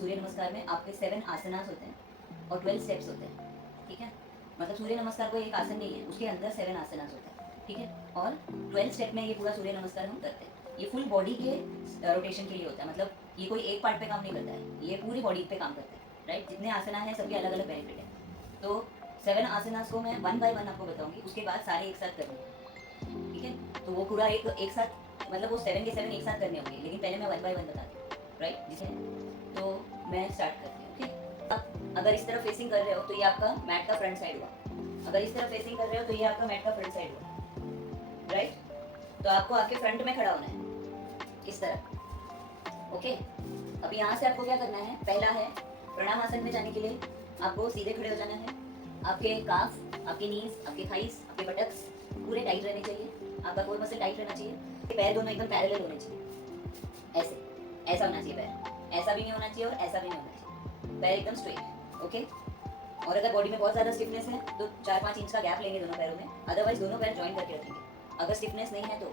सूर्य नमस्कार में आपके 7 आसनास होते हैं और 12 स्टेप्स होते हैं, ठीक है। मतलब सूर्य नमस्कार कोई एक आसन नहीं है, उसके अंदर 7 आसनास होते हैं, ठीक है। और 12 स्टेप में ये पूरा सूर्य नमस्कार हम करते हैं। ये फुल बॉडी के रोटेशन के लिए होता है, मतलब ये कोई एक पार्ट पे काम नहीं करता है, ये पूरी बॉडी पे काम करता है, राइट। जितने आसना है सबके अलग अलग बेनिफिट है। तो 7 आसनास को मैं 1 बाय 1 आपको बताऊंगी, उसके बाद सारे एक साथ करने, ठीक है। तो वो पूरा एक साथ, मतलब वो 7 के 7 एक साथ करने होंगे, लेकिन पहले मैं 1 बाय 1 बताती हूँ, राइट। जिसे तो मैं स्टार्ट करती हूँ, ओके। आप अगर इस तरफ फेसिंग कर रहे हो तो ये आपका मैट का फ्रंट साइड हुआ, अगर इस तरफ फेसिंग कर रहे हो तो ये आपका मैट का फ्रंट साइड हुआ, राइट। तो आपको आपके फ्रंट में खड़ा होना है इस तरह, ओके। अब यहाँ से आपको क्या करना है, पहला है प्रणाम आसन में जाने के लिए आपको सीधे खड़े हो जाना है। आपके काफ, आपके नीज, आपके थाइस, आपके बटक्स पूरे टाइट रहने चाहिए, आपका कोर मसल टाइट रहना चाहिए, पैर दोनों एकदम पैरेलल होने चाहिए, ऐसे, ऐसा होना चाहिए पैर, ऐसा भी नहीं होना चाहिए और ऐसा भी नहीं होना चाहिए, पैर एकदम स्ट्रेट, ओके। और अगर बॉडी में बहुत ज़्यादा स्टिफनेस है तो 4-5 इंच का गैप लेंगे दोनों पैरों में, अदरवाइज दोनों पैर ज्वाइन करके रखेंगे। अगर स्टिफनेस नहीं है तो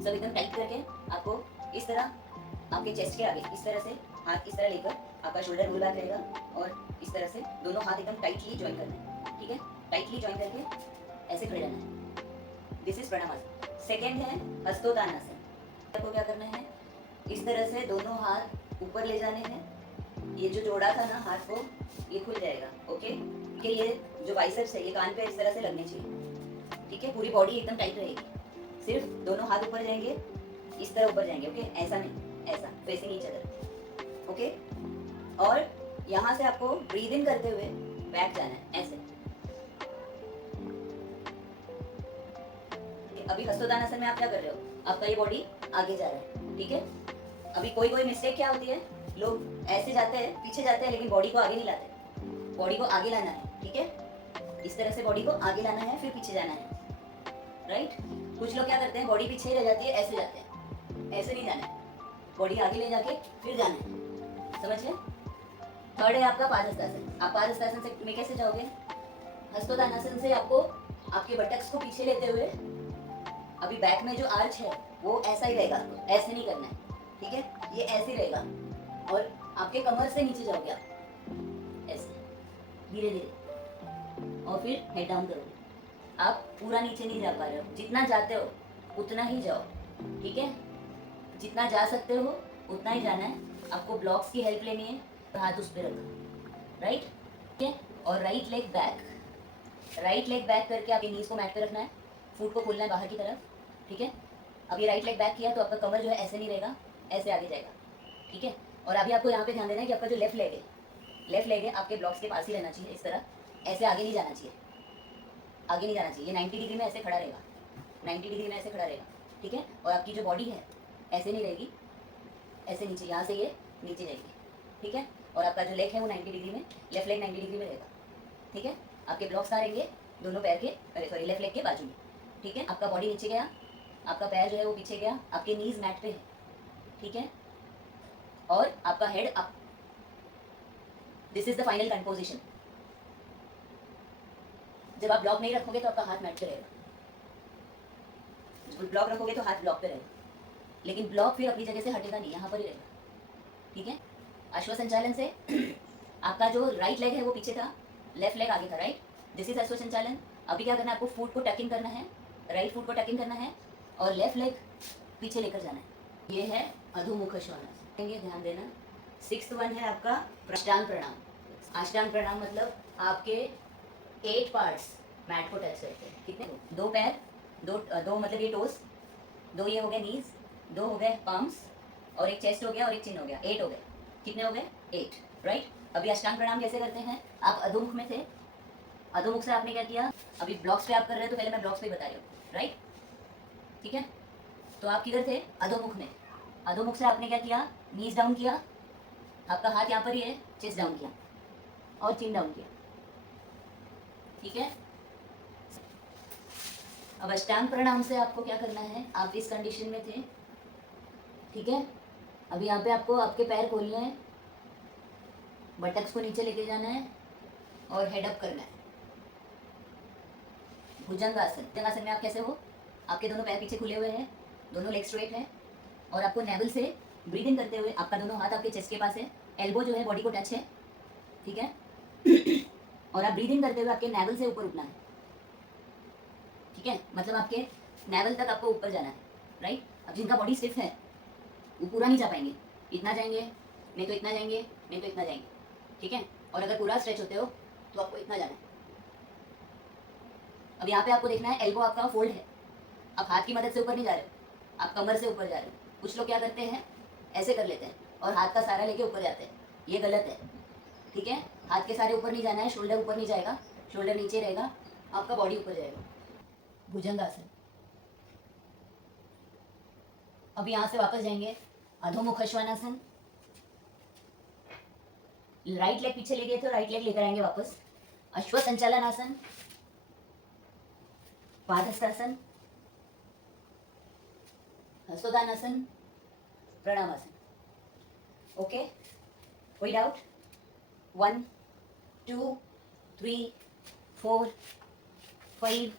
सब एकदम टाइट करके आपको इस तरह आपके चेस्ट के आगे इस तरह से हाथ इस तरह लेकर आपका शोल्डर रोल बैक रहेगा और इस तरह से दोनों हाथ एकदम टाइटली ज्वाइन करना है, ठीक है। टाइटली ज्वाइन करके ऐसे खड़े रहना है। This is Pranamasana. सेकेंड है हस्तोदानासन। आपको क्या करना है, इस तरह से दोनों हाथ ऊपर ले जाने हैं, ये जो जोड़ा था ना हाथ को, ये खुल जाएगा, ओके। कि ये जो बाइसेप्स है ये कान पे इस तरह से लगने चाहिए, ठीक है। पूरी बॉडी एकदम टाइट रहेगी, सिर्फ दोनों हाथ ऊपर जाएंगे, इस तरह ऊपर जाएंगे, ओके। ऐसा नहीं, ऐसा फेसिंग ईच अदर, ओके। और यहाँ से आपको ब्रीद इन करते हुए बैक जाना है, ऐसे। अभी हस्तोदानासन में आप क्या कर रहे हो, आपका ये बॉडी आगे जा रहा है, ठीक है। अभी कोई कोई मिस्टेक क्या होती है, लोग ऐसे जाते हैं, पीछे जाते हैं, लेकिन बॉडी को आगे नहीं लाते। बॉडी को आगे लाना है, ठीक है। इस तरह से बॉडी को आगे लाना है, फिर पीछे जाना है, राइट। कुछ लोग क्या करते हैं, बॉडी पीछे रह जाती है, ऐसे जाते हैं, ऐसे नहीं जाना है, बॉडी आगे ले जाके फिर जाना है, समझ गए। थर्ड है आपका पादहस्तासन। आप पादहस्तासन से में कैसे जाओगे, हस्तोदानासन से आपको आपके बटक्स को पीछे लेते हुए, अभी बैक में जो आर्च है वो ऐसा ही रहेगा, ऐसे नहीं करना है, ठीक है। ये ऐसे ही रहेगा और आपके कमर से नीचे जाओगे आप, ऐसे धीरे धीरे, और फिर हेड डाउन करोगे। आप पूरा नीचे नहीं जा पा रहे हो, जितना जाते हो उतना ही जाओ, ठीक है। जितना जा सकते हो उतना ही जाना है। आपको ब्लॉक्स की हेल्प लेनी है, हाथ उस पर रखो, राइट, ठीक है। और right leg back, right leg back करके आपके नीज को मैट पे रखना है, फुट को खोलना है बाहर की तरफ, ठीक है। अब ये राइट लेग बैक किया तो आपका कमर जो है ऐसे नहीं रहेगा, ऐसे आगे जाएगा, ठीक है। और अभी आपको यहाँ पे ध्यान देना है कि आपका जो लेफ्ट लेग है, लेफ्ट लेग है आपके ब्लॉक्स के पास ही रहना चाहिए, इस तरह, ऐसे आगे नहीं जाना चाहिए, आगे नहीं जाना चाहिए। ये 90 डिग्री में ऐसे खड़ा रहेगा, 90 डिग्री में ऐसे खड़ा रहेगा, ठीक है। और आपकी जो बॉडी है ऐसे नहीं रहेगी, ऐसे नीचे, यहाँ से ये नीचे जाएगी, ठीक है। और आपका जो लेग है वो 90 डिग्री में, लेफ्ट लेग 90 डिग्री में रहेगा, ठीक है। आपके ब्लॉक्स आ रहेंगे दोनों पैर के, अरे सॉरी, लेफ्ट लेग के बाजू में, ठीक है। आपका बॉडी नीचे गया, आपका पैर जो है वो पीछे गया, आपके नीज मैट पे है, ठीक है। और आपका head up. This is the final composition. जब आप ब्लॉक नहीं रखोगे तो आपका हाथ मैट पे रहेगा, जब ब्लॉक रखोगे तो हाथ ब्लॉक पे रहेगा, लेकिन ब्लॉक फिर अपनी जगह से हटेगा नहीं, यहाँ पर ही रहेगा, ठीक है। अश्व संचालन से आपका जो राइट लेग है वो पीछे था, लेफ्ट लेग आगे था, राइट। दिस इज अश्व संचालन। अभी क्या करना है, आपको फुट को टकिंग करना है, राइट फुट को टकिंग करना है और लेफ्ट लेग पीछे लेकर जाना है। ये है अधोमुख श्वानासन, ये ध्यान देना। 6th वन है आपका अष्टांग प्रणाम। अष्टांग प्रणाम मतलब आपके 8 पार्ट्स मैट को टच करते हैं, कितने, 2 पैर, दो मतलब ये टोस, 2 ये हो गए नीज, 2 हो गए पाम्स, और एक चेस्ट हो गया और एक चिन हो गया, 8 हो गए। कितने हो गए, 8, राइट। अभी अष्टांग प्रणाम कैसे करते हैं, आप अधोमुख में थे, अधोमुख से आपने क्या किया, अभी ब्लॉक्स पे आप कर रहे हो तो पहले मैं ब्लॉक्स पे बता रही हूँ, राइट, ठीक है। तो आप किधर थे, अधोमुख में। अधोमुख से आपने क्या किया, नीज डाउन किया, आपका हाथ यहाँ पर ही है, चेस्ट डाउन किया और चिन डाउन किया, ठीक है। अब अष्टांग प्रणाम से आपको क्या करना है, आप इस कंडीशन में थे, ठीक है। अभी यहाँ पे आपको आपके पैर खोलने हैं, बटक्स को नीचे लेके जाना है और हेड अप करना है। भुजंगासन। भुजंगासन में आप कैसे हो, आपके दोनों पैर पीछे खुले हुए हैं, दोनों लेग स्ट्रेट हैं, और आपको नेवल से ब्रीद इन करते हुए आपका दोनों हाथ आपके चेस्ट के पास है, एल्बो जो है बॉडी को टच है, ठीक है। और आप ब्रीदिंग करते हुए आपके नेवल से ऊपर उठना है, ठीक है, मतलब आपके नेवल तक आपको ऊपर जाना है, राइट। अब जिनका बॉडी स्टिफ है वो पूरा नहीं जा पाएंगे, इतना जाएंगे, नहीं तो इतना जाएंगे, नहीं तो इतना जाएंगे, ठीक है। और अगर पूरा स्ट्रेच होते हो तो आपको इतना जाना है। अब यहाँ पे आपको देखना है एल्बो आपका फोल्ड है, आप हाथ की मदद से ऊपर नहीं जा रहे हो, आप कमर से ऊपर जा रहे हो। कुछ लोग क्या करते हैं, ऐसे कर लेते हैं और हाथ का सहारा लेके ऊपर जाते हैं, ये गलत है, ठीक है। हाथ के सारे ऊपर नहीं जाना है, शोल्डर ऊपर नहीं जाएगा, शोल्डर नीचे रहेगा, आपका बॉडी ऊपर जाएगा। भुजंगासन। अब यहाँ से वापस जाएंगे अधोमुख श्वानासन। राइट लेग पीछे ले गए थे, राइट लेग लेकर आएंगे वापस। अश्व संचालन आसन, पादहस्तासन, हस्तोदानासन, प्रणामासन। ओके, कोई डाउट? 1 2 3 4 5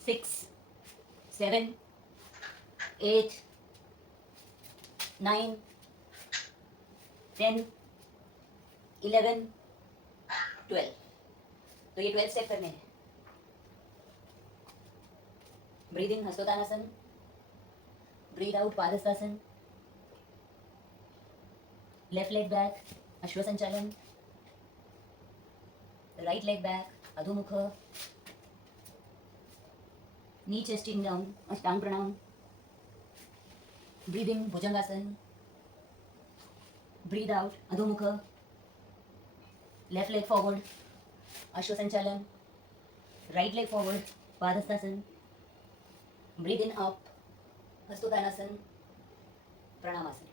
6 7 8 9 10 11 12। तो ये 12 स्टेप करने हैं। Breathe in Hastauttanasana, breathe out Padahastasana, left leg back Ashwa Sanchalan, right leg back Adhomukh, knee chesting down Ashtanga Pranam, breathe in Bhujangasana, breathe out Adhomukh, left leg forward Ashwa Sanchalan, right leg forward Padahastasana, breathe in up Hastauttanasana, Pranamasana.